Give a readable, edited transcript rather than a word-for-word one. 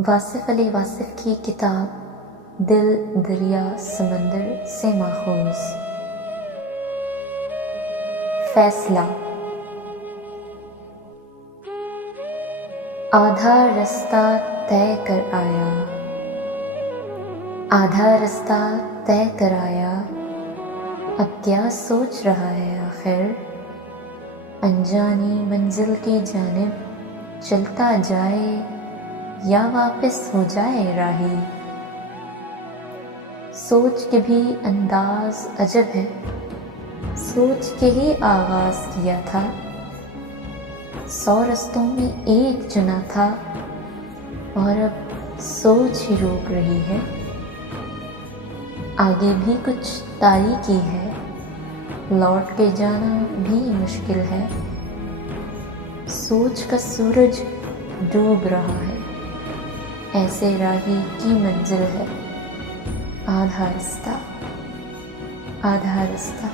वासिफ अली वासिफ की किताब दिल दरिया समंदर से माखूज। फैसला। आधा रास्ता तय कर आया, आधा रास्ता तय कर आया, अब क्या सोच रहा है आखिर। अनजानी मंजिल की जानिब चलता जाए या वापस हो जाए राही। सोच के भी अंदाज अजब है, सोच के ही आगाज किया था। 100 रस्तों में एक चुना था और अब सोच ही रोक रही है। आगे भी कुछ तारीकी है, लौट के जाना भी मुश्किल है। सोच का सूरज डूब रहा है, ऐसे राही की मंजिल है। आधा रास्ता, आधा रास्ता।